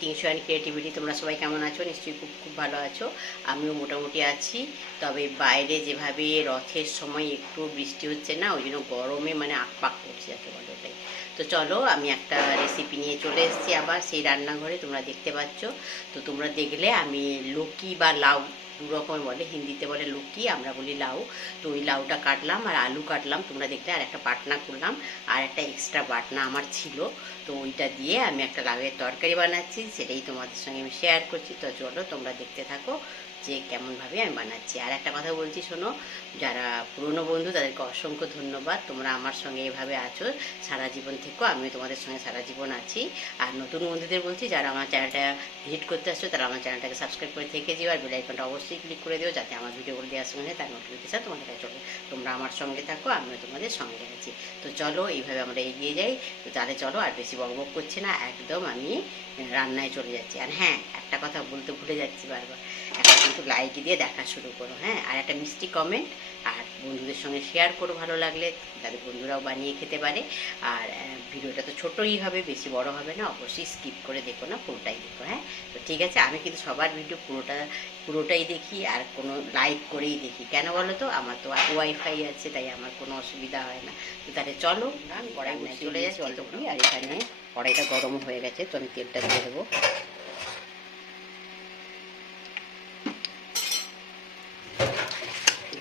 টিংশো and creativity. তোমরা সবাই কেমন আছো? নিশ্চয়ই খুব খুব ভালো আছো। আমিও মোটামুটি আছি। তবে বাইরে যেভাবে রথের সময় একটু বৃষ্টি হচ্ছে না, ওই জন্য গরমে মানে আকপাক করছে যাকে বলে ওটাই। তো চলো, আমি একটা রেসিপি নিয়ে চলে এসেছি আবার সেই রান্নাঘরে, তোমরা দেখতে পাচ্ছ। তো তোমরা দেখলে আমি লৌকি বা লাউ, দু রকমের বলে, হিন্দিতে বলে লৌকি, আমরা বলি লাউ। তো ওই লাউটা কাটলাম আর আলু কাটলাম, তোমরা দেখলে, আর একটা বাটনা করলাম, আর একটা এক্সট্রা বাটনা আমার ছিল। তো ওইটা দিয়ে আমি একটা লাউয়ের তরকারি বানাচ্ছি, সেটাই তোমাদের সঙ্গে আমি শেয়ার করছি। তো চলো তোমরা দেখতে থাকো যে কেমনভাবে আমি বানাচ্ছি। আর একটা কথা বলছি শোনো, যারা পুরনো বন্ধু তাদেরকে অসংখ্য ধন্যবাদ, তোমরা আমার সঙ্গে এভাবে আছো সারা জীবন থেকেও, আমিও তোমাদের সঙ্গে সারা জীবন আছি। আর নতুন বন্ধুদের বলছি, যারা আমার চ্যানেলটা ভিজিট করতে আসছো তারা আমার চ্যানেলটাকে সাবস্ক্রাইব করে থেকে দিও, আর বেল আইকনটা অবশ্যই ক্লিক করে দিও, যাতে আমার ভিডিওগুলো দেওয়ার সঙ্গে তার নোটিফিকেশন তোমাদের কাছে চলে। তোমরা আমার সঙ্গে থাকো, আমিও তোমাদের সঙ্গে আছি। তো চলো এইভাবে আমরা এগিয়ে যাই। তো তাহলে চলো, আর বেশি বকবক করছি না, একদম আমি রান্নায় চলে যাচ্ছি। আর হ্যাঁ, একটা কথা বলতে ভুলে যাচ্ছি বারবার, একটা কিন্তু লাইক দিয়ে দেখা শুরু করো, হ্যাঁ, আর একটা মিষ্টি কমেন্ট, আর বন্ধুদের সঙ্গে শেয়ার করো ভালো লাগলে, তাদের বন্ধুরাও বানিয়ে খেতে পারে। আর ভিডিওটা তো ছোটোই হবে, বেশি বড় হবে না, অবশ্যই স্কিপ করে দেখো না, পুরোটাই দেখো। হ্যাঁ, তো ঠিক আছে, আমি কিন্তু সবার ভিডিও পুরোটাই দেখি, আর কোনো লাইক করেই দেখি। কেন বলো তো, আমার তো ওয়াইফাই আছে, তাই আমার কোনো অসুবিধা হয় না। তো তাহলে চলো, আমি কড়াই চলে যাচ্ছি অল্প করে। আর এখানে কড়াইটা গরম হয়ে গেছে, তো আমি তেলটা দিয়ে দেবো।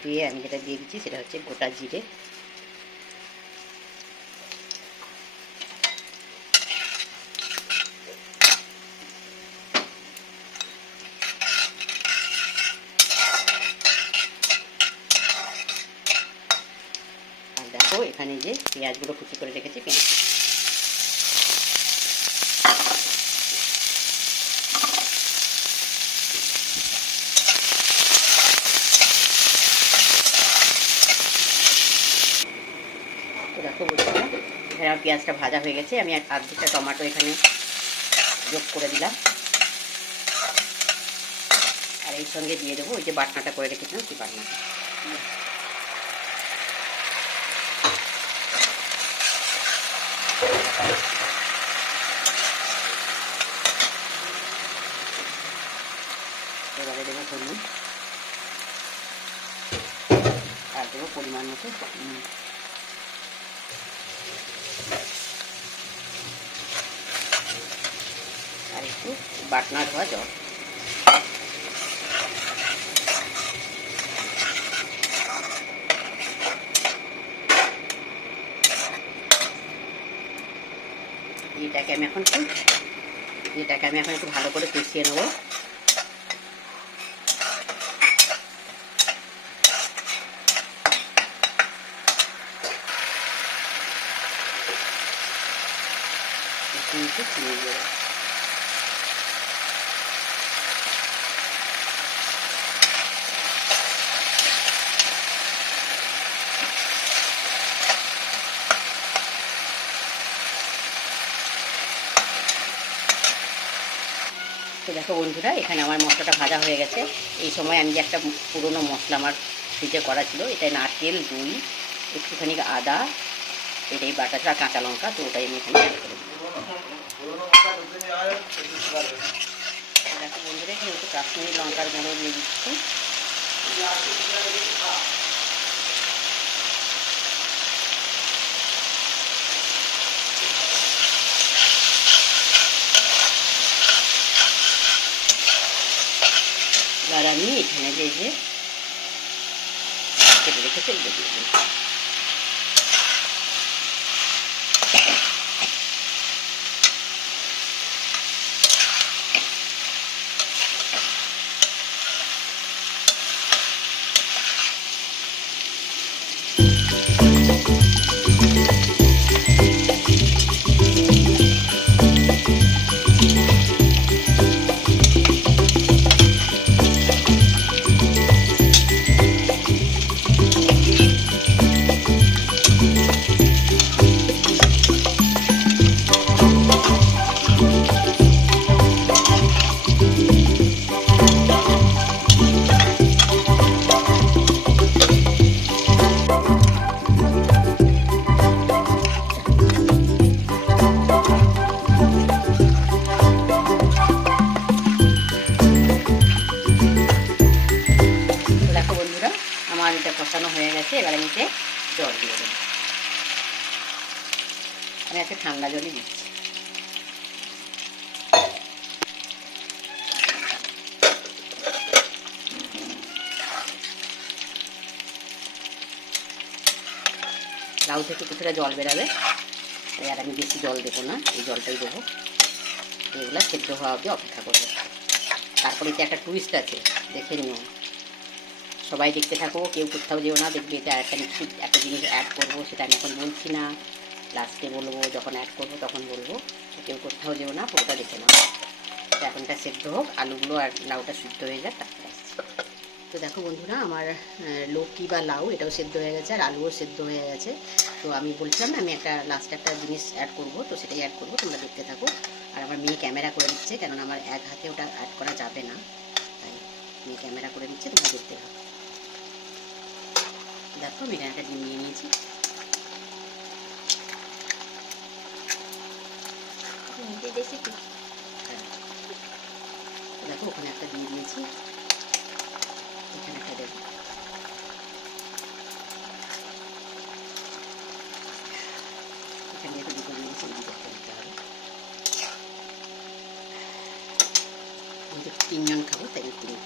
দিয়ে আমি যেটা দিয়ে দিচ্ছি সেটা হচ্ছে গোটা জিরে, আর দেখো এখানে যে পেঁয়াজগুলো কুচি করে রেখেছি, পেঁয়াজ দেখো বলছিলাম, এখানে আমার পেঁয়াজটা ভাজা হয়ে গেছে। আমি আধটা টমেটো এখানে যোগ করে দিলাম, আর এই সঙ্গে দিয়ে দেবো ওই যে বাটনাটা করে রেখেছিলাম, সেই বাটনাটা। এবারে দেবো হলুদ, আর দেবো পরিমাণ মতো আর একটু বাটনা ধোয়া জল। এটাকে আমি এখন একটু ভালো করে কষিয়ে নেবো। চিনি দিয়ে তো দেখো বন্ধুরা, এখানে আমার মশলাটা ভাজা হয়ে গেছে। এই সময় আমি যে একটা পুরনো মশলা আমার ফ্রিজে করা ছিল, এটাই নারকেল, দই, একটুখানি আদা, এটাই বাটা ছিল, আর কাঁচা লঙ্কা, তো ওটাই আমি এখানে অ্যাড করে দেবো। দেখো বন্ধুরা, এখানে একটু কাশ্মীরি লঙ্কার গুঁড়ো দিয়ে দিচ্ছি। আর আমি এখানে যে কেটে রেখেছি এইটা দিয়ে দিই। বাটিতে জল দিয়ে দেবো। আমি একটা ঠান্ডা জলই দিচ্ছি। লাউ থেকে কিছুটা জল বেরাবে, আর আমি বেশি জল দেবো না, এই জলটাই দেবো। এগুলা সেদ্ধ হওয়া অবধি অপেক্ষা করবো। তারপরে এটা একটা টুইস্ট আছে, দেখে নিও। সবাই দেখতে থাকো, কেউ কোথাও যেও না। দেখবে এটা একটা জিনিস অ্যাড করবো, সেটা আমি এখন বলছি না, লাস্টে বলবো। যখন অ্যাড করবো তখন বলবো। কেউ কোথাও যেও না, পুরোটা দেখে নাও। তো এখনটা সেদ্ধ হোক, আলুগুলো আর লাউটা সিদ্ধ হয়ে যাক, তারপরে আসছি। তো দেখো বন্ধুরা, আমার লৌকি বা লাউ এটাও সেদ্ধ হয়ে গেছে, আর আলুও সেদ্ধ হয়ে গেছে। তো আমি বলছিলাম না, আমি একটা লাস্টে একটা জিনিস অ্যাড করবো, তো সেটাই অ্যাড করবো, তোমরা দেখতে থাকো। আর আমার মেয়ে ক্যামেরা করে দিচ্ছে, কেননা আমার এক হাতে ওটা অ্যাড করা যাবে না, তাই মেয়ে ক্যামেরা করে দিচ্ছে, তোমরা দেখতে থাকো। দেখো আমি এখানে একটা ডিম নিয়ে নিয়েছি। দেখো ওখানে একটা দিয়ে দিয়েছি, এখানে একটা দেবো। এখানে যেহেতু দুটো দিয়েছি, দুটো দিতে হবে। আমি তো 3 জন খাবো, তাই 3।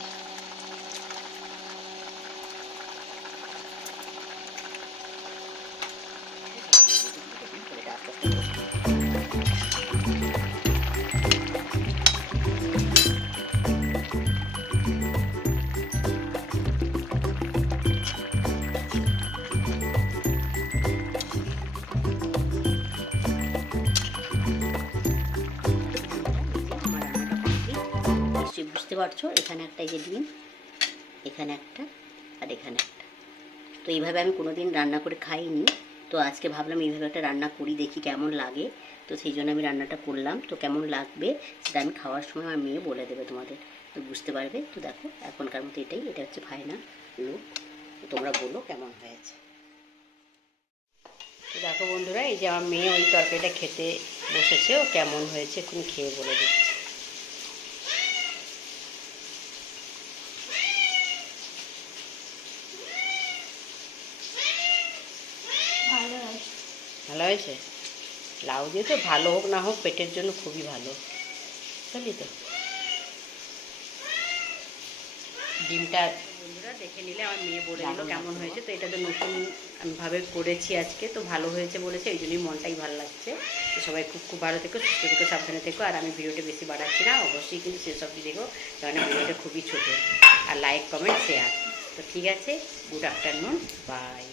বুঝতে পারছো, এখানে একটা এই যে ডিম, এখানে একটা, আর এখানে একটা। তো এইভাবে আমি কোনোদিন রান্না করে খাইনি, তো আজকে ভাবলাম এইভাবে একটা রান্না করি, দেখি কেমন লাগে। তো সেই জন্য আমি রান্নাটা করলাম। তো কেমন লাগবে সেটা আমি খাওয়ার সময় আমার মেয়ে বলে দেবে তোমাদের, তো বুঝতে পারবে। তো দেখো এখনকার মতো এটা হচ্ছে ফাইনাল লুক। তো তোমরা বলো কেমন হয়েছে। তো দেখো বন্ধুরা, এই যে আমার মেয়ে ওই তরকারিটা খেতে বসেছে, ও কেমন হয়েছে এখন খেয়ে বলে দিচ্ছে। ভালো হয়েছে। লাউ দিয়ে তো ভালো হোক না হোক, পেটের জন্য খুবই ভালো, বুঝলি তো। ডিমটা বন্ধুরা দেখে নিলে, আমার মেয়ে বলে দিল কেমন হয়েছে। তো এটা তো নতুন ভাবে করেছি আজকে, তো ভালো হয়েছে বলেছে, এই জন্যই মনটাই ভালো লাগছে। তো সবাই খুব খুব ভালো থেকো, সুস্থ থেকো, সাবধানে থেকো। আর আমি ভিডিওটা বেশি বাড়াচ্ছি না, অবশ্যই কিন্তু শেষ অবধি দেখো, কারণ ভিডিওটা খুবই ছোটো। আর লাইক, কমেন্ট, শেয়ার। তো ঠিক আছে, গুড আফটারনুন, বাই।